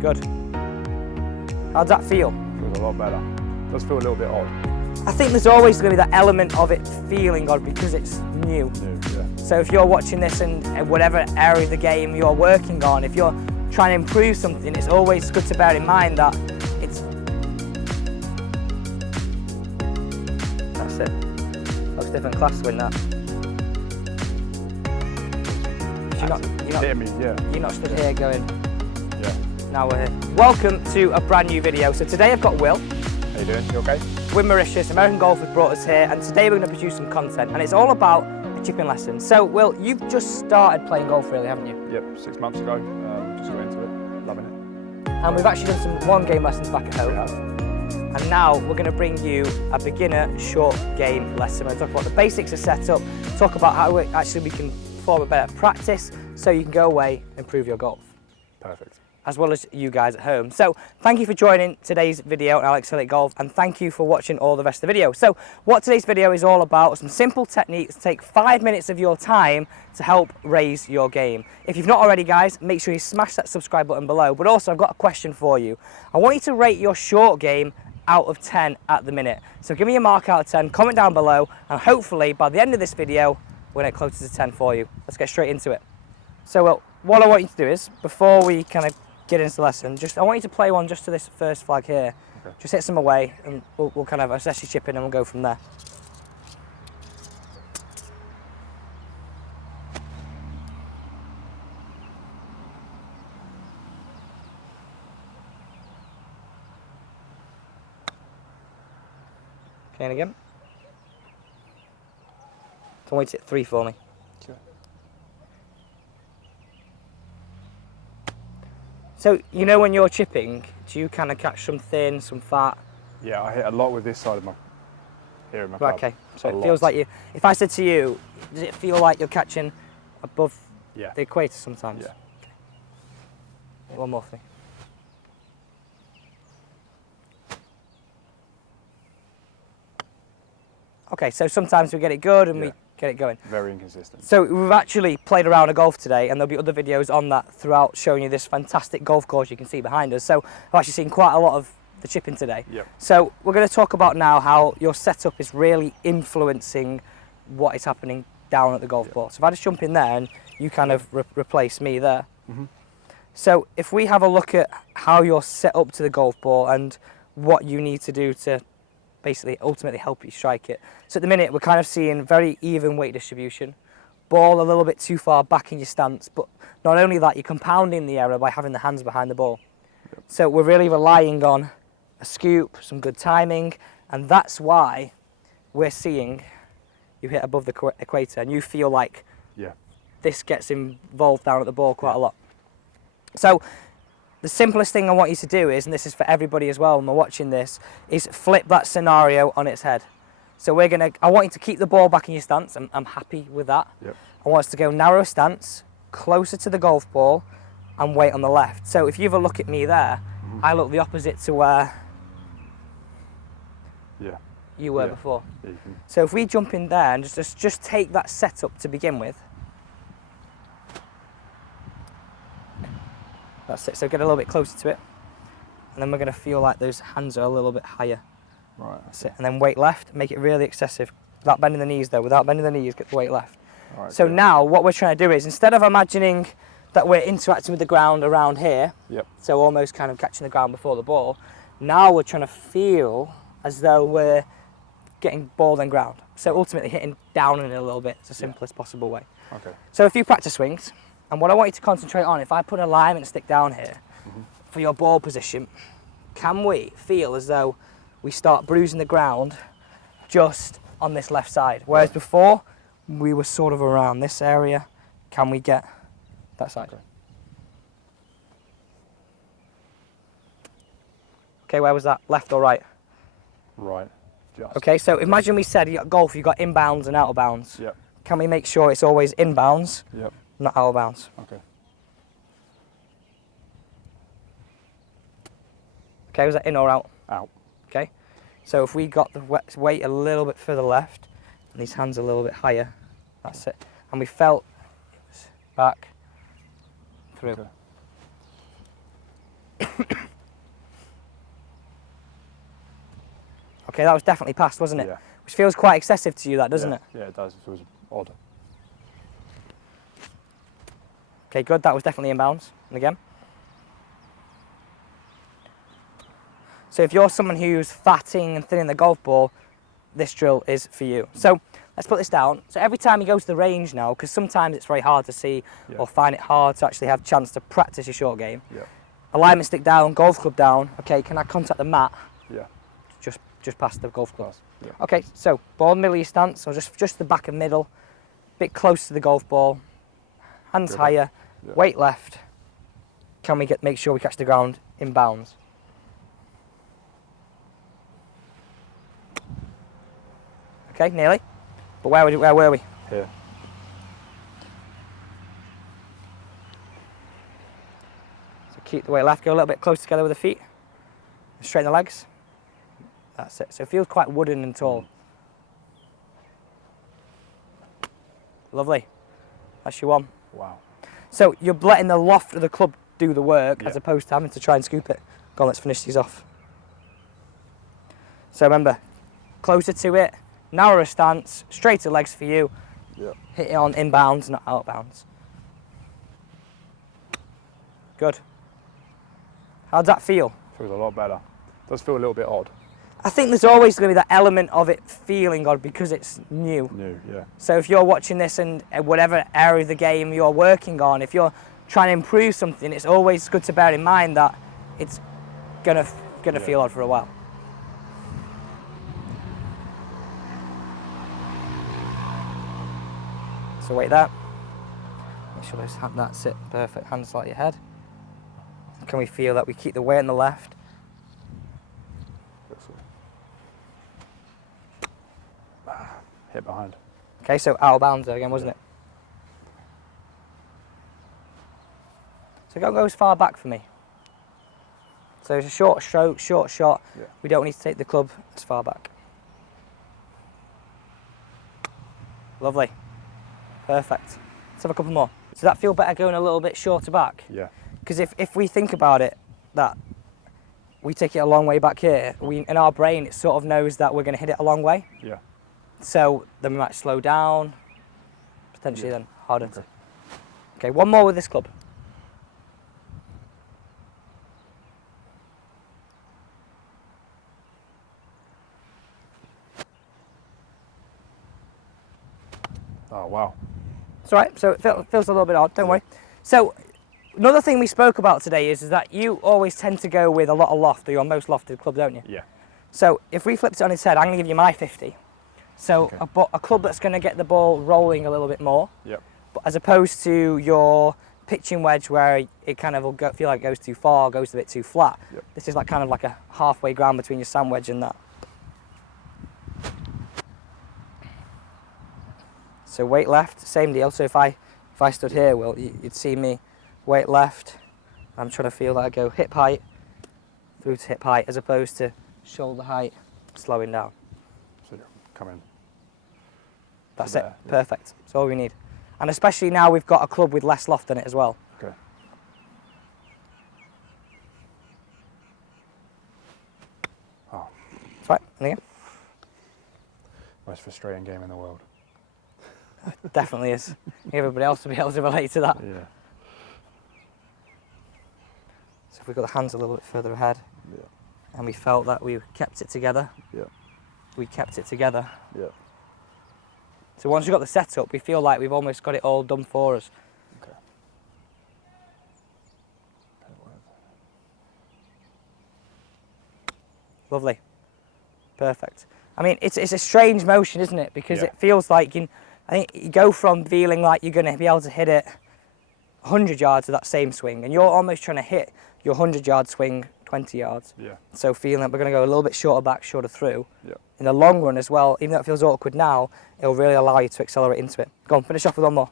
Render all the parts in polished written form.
Good. How'd that feel? Feels a lot better. Does feel a little bit odd. I think there's always going to be that element of it feeling odd because it's new. Yeah. So if you're watching this and whatever area of the game you're working on, if you're trying to improve something, it's always good to bear in mind that it's... That's it. That's a different class to win that. You're not stood here going, yeah. Now we're here. Welcome to a brand new video. So today I've got Will. How you doing? You okay? We're Mauritius, American Golf has brought us here, and today we're going to produce some content, and it's all about a chipping lesson. So Will, you've just started playing golf really, haven't you? Yep, 6 months ago. Just got into it, loving it. And we've actually done some one-game lessons back at home. We have. And now we're going to bring you a beginner short game lesson. We're going to talk about the basics of setup, talk about how we can form a better practice so you can go away and improve your golf. Perfect. As well as you guys at home. So thank you for joining today's video on Alex Elliott Golf, and thank you for watching all the rest of the video. So what today's video is all about, some simple techniques to take 5 minutes of your time to help raise your game. If you've not already, guys, make sure you smash that subscribe button below. But also I've got a question for you. I want you to rate your short game out of 10 at the minute. So give me a mark out of 10, comment down below, and hopefully by the end of this video, we're gonna get closer to 10 for you. Let's get straight into it. So what I want you to do is, before we kind of get into the lesson, I want you to play one just to this first flag here. Okay. Just hit some away, and we'll kind of assess your chipping and we'll go from there. Okay, and again. So I want you to hit 3 for me. Okay. So, you know when you're chipping, do you kind of catch some thin, some fat? Yeah, I hit a lot with this side of my, here in my club. Okay, so it feels like you, if I said to you, does it feel like you're catching above the equator sometimes? Yeah. Okay. One more thing. Okay, so sometimes we get it good and we get it going. Very inconsistent. So we've actually played around a golf today, and there'll be other videos on that throughout showing you this fantastic golf course you can see behind us. So I've actually seen quite a lot of the chipping today. Yep. So we're going to talk about now how your setup is really influencing what is happening down at the golf ball. So if I just jump in there and you kind of replace me there. Mm-hmm. So if we have a look at how you're set up to the golf ball and what you need to do to basically ultimately help you strike it. So at the minute we're kind of seeing very even weight distribution, ball a little bit too far back in your stance, but not only that, you're compounding the error by having the hands behind the ball. Yep. So we're really relying on a scoop, some good timing, and that's why we're seeing you hit above the equator and you feel like this gets involved down at the ball quite a lot. So the simplest thing I want you to do is, and this is for everybody as well when we're watching this, is flip that scenario on its head. So I want you to keep the ball back in your stance. I'm happy with that. Yep. I want us to go narrow stance, closer to the golf ball, and weight on the left. So if you have a look at me there, I look the opposite to where you were before. Yeah, so if we jump in there and just take that setup to begin with. That's it, so get a little bit closer to it. And then we're going to feel like those hands are a little bit higher. Right. That's it. And then weight left, make it really excessive. Without bending the knees though, without bending the knees, get the weight left. Right, so now what we're trying to do is, instead of imagining that we're interacting with the ground around here, so almost kind of catching the ground before the ball, now we're trying to feel as though we're getting ball and ground. So ultimately hitting down in it a little bit. It's the simplest possible way. Okay. So a few practice swings. And what I want you to concentrate on, if I put an alignment stick down here for your ball position, can we feel as though we start bruising the ground just on this left side? Whereas before, we were sort of around this area. Can we get that side? Okay, where was that? Left or right? Right. Just. Okay, so imagine we said you got golf, you got inbounds and out of bounds. Yep. Can we make sure it's always inbounds? Yep. Not out of bounds. Okay. Okay, was that in or out? Out. Okay. So if we got the weight a little bit further left and these hands a little bit higher, that's it. And we felt it was back through. Okay. Okay, that was definitely past, wasn't it? Yeah. Which feels quite excessive to you, that, doesn't Yeah. it? Yeah, it does. It feels odd. Okay, good. That was definitely in bounds. And again. So if you're someone who's fatting and thinning the golf ball, this drill is for you. So let's put this down. So every time you go to the range now, because sometimes it's very hard to see or find it hard to actually have a chance to practice your short game. Yeah. Alignment stick down, golf club down. Okay, can I contact the mat? Yeah. Just past the golf club. Pass. Yeah. Okay, so ball in the middle of your stance, so just the back and middle, bit close to the golf ball, hands Good. higher, Yeah. weight left. Can we make sure we catch the ground in bounds? Okay, nearly. But where were we? Here. So keep the weight left, go a little bit close together with the feet. Straighten the legs. That's it. So it feels quite wooden and tall. Lovely. That's your one. Wow. So you're letting the loft of the club do the work Yeah. as opposed to having to try and scoop it. Go on, let's finish these off. So remember, closer to it, narrower stance, straighter legs for you. Yeah. Hit it on inbounds, not outbounds. Good. How'd that feel? Feels a lot better. Does feel a little bit odd. I think there's always going to be that element of it feeling odd because it's new. New, yeah. So if you're watching this and whatever area of the game you're working on, if you're trying to improve something, it's always good to bear in mind that it's gonna feel odd for a while. So wait there. Make sure those that's it. Perfect. Hands like your head. Can we feel that we keep the weight on the left? Hit behind. Okay, so out of bounds there again, wasn't it? So don't go as far back for me. So it's a short stroke, short shot. Yeah. We don't need to take the club as far back. Lovely. Perfect. Let's have a couple more. Does that feel better going a little bit shorter back? Yeah. Because if we think about it, that we take it a long way back here, in our brain it sort of knows that we're going to hit it a long way. Yeah. So then we might slow down, potentially then harder Okay. to. Okay, one more with this club. Oh, wow. It's all right, so it feels a little bit odd, don't worry. So another thing we spoke about today is that you always tend to go with a lot of loft, or your most lofted club, don't you? Yeah. So if we flipped it on its head, I'm going to give you my 50. So a club that's going to get the ball rolling a little bit more, Yep. but as opposed to your pitching wedge where it kind of will feel like it goes too far, goes a bit too flat. Yep. This is like kind of like a halfway ground between your sand wedge and that. So weight left, same deal. So if I stood here, Will, you'd see me weight left. I'm trying to feel that I go hip height through to hip height as opposed to shoulder height, slowing down. So come in. That's There, it, yeah. perfect. That's all we need. And especially now we've got a club with less loft in it as well. Okay. Oh, That's right, and again. most frustrating game in the world. Definitely is. Everybody else will be able to relate to that. Yeah. So if we've got the hands a little bit further ahead Yeah. and we felt that we kept it together, Yeah. we kept it together. Yeah. So once we've got the setup, we feel like we've almost got it all done for us. Okay. Lovely. Perfect. I mean, it's a strange motion, isn't it? Because Yeah. it feels like I think you go from feeling like you're going to be able to hit it 100 yards of that same swing, and you're almost trying to hit your 100-yard swing 20 yards. Yeah. So feeling like we're going to go a little bit shorter back, shorter through. Yeah. In the long run as well, even though it feels awkward now, it'll really allow you to accelerate into it. Go on, finish off with one more.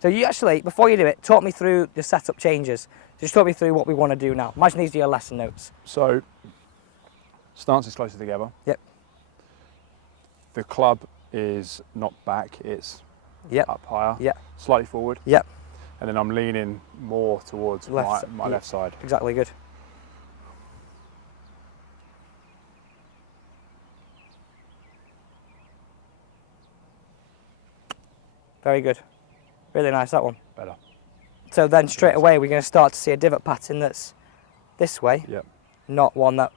So you actually, before you do it, talk me through the setup changes. Just talk me through what we want to do now. Imagine these are your lesson notes. So, stance is closer together. Yep. The club is not back, it's Yep. up higher, Yep. slightly forward. Yep. And then I'm leaning more towards Left my yeah. left side. Exactly, good. Very good. Really nice, that one. Better. So then straight away we're going to start to see a divot pattern that's this way, Yep. not one that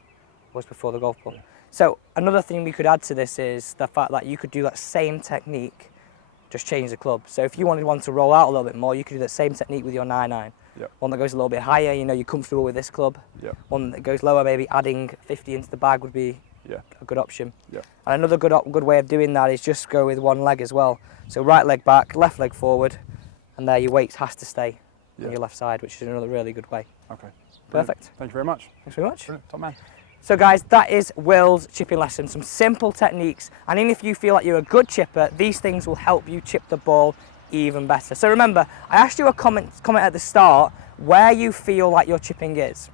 was before the golf ball. So another thing we could add to this is the fact that you could do that same technique, just change the club. So if you wanted one to roll out a little bit more, you could do that same technique with your 9-iron. Yep. One that goes a little bit higher, you know, you're comfortable with this club. Yep. One that goes lower, maybe adding 50 into the bag would be a good option. Yep. And another good way of doing that is just go with one leg as well. So right leg back, left leg forward, and there your weight has to stay on your left side, which is another really good way. Okay. Perfect. Thank you very much. Thanks very much. Brilliant. Top man. So guys, that is Will's chipping lesson, some simple techniques, and even if you feel like you're a good chipper, these things will help you chip the ball even better. So remember, I asked you a comment at the start where you feel like your chipping is.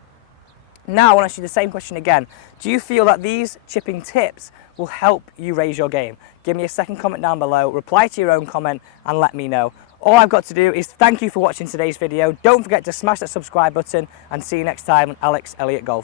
Now I want to ask you the same question again. Do you feel that these chipping tips will help you raise your game? Give me a second comment down below, reply to your own comment and let me know. All I've got to do is thank you for watching today's video. Don't forget to smash that subscribe button and see you next time on Alex Elliott Golf.